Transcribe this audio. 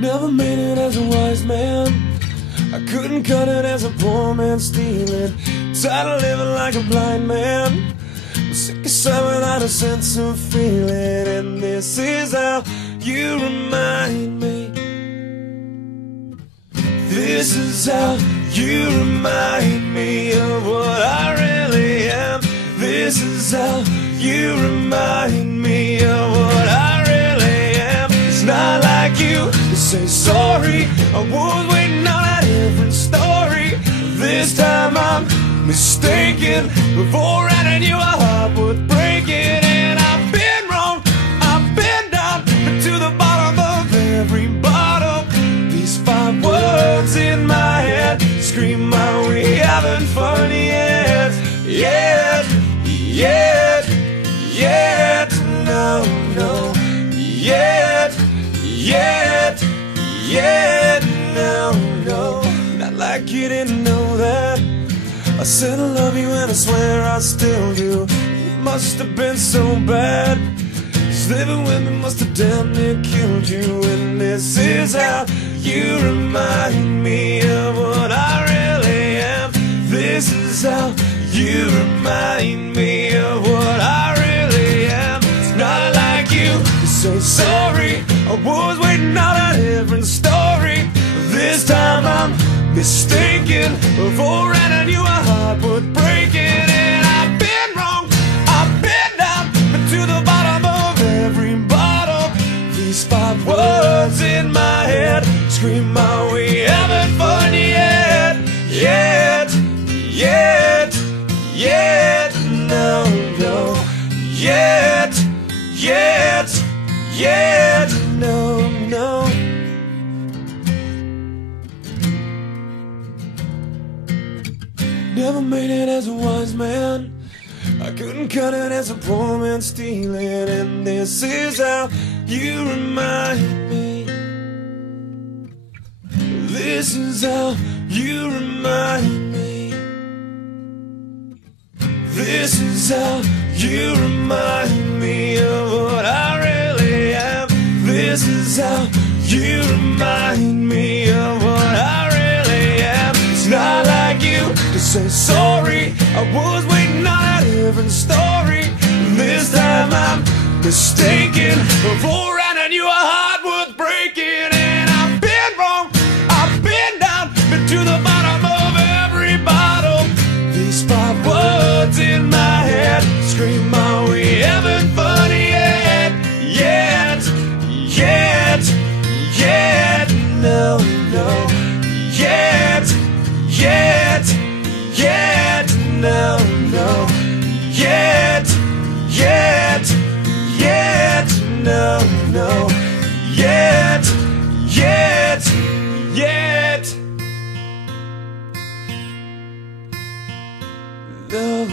Never made it as a wise man. I couldn't cut it as a poor man stealing. Tired of living like a blind man. I'm sick of sight without a sense of feeling. And this is how you remind me. This is how you remind me of what I really am. This is how you remind me of what I really am. It's not like you to say sorry. I was waiting on a different story. This time I'm mistaken. Before I knew a heart would break it. And I've been wrong, I've been down, but to the bottom of every bottle. These 5 words in my head scream out, we haven't fun yet. Yet, yet, yet, no, no. Yet, yet, yet, no, no. Not like you didn't know that. I said I love you and I swear I still do. It must have been so bad, 'cause living with me must have damn near killed you. And this is how you remind me of what I really am. This is how you remind me of what I really am. It's not like you to say sorry. I was waiting on a different story. This time I'm mistaken. Before I knew a heart would break it. And I've been wrong, I've been down, but to the bottom of every bottle. These 5 words in my head scream out, we haven't fun yet. Yet, yet, yet, no, no. Yet, yet, yet, no, no. Never made it as a wise man. I couldn't cut it as a poor man stealing. And this is how you remind me. This is how you remind me. This is how you remind me of what I really am. This is how you remind me of what I really am. It's not like you to say sorry. I was waiting on a different story. This time I'm mistaken. Before I knew a heart was breaking. And I've been wrong, I've been down, but to the bottom of every bottle. These 5 words in my head scream out, we haven't fun yet. Yet, yet, yet, no, no. Yet, yet, yet, no, no. Yet, yet, yet, no, no. Yet, yet, yet, no.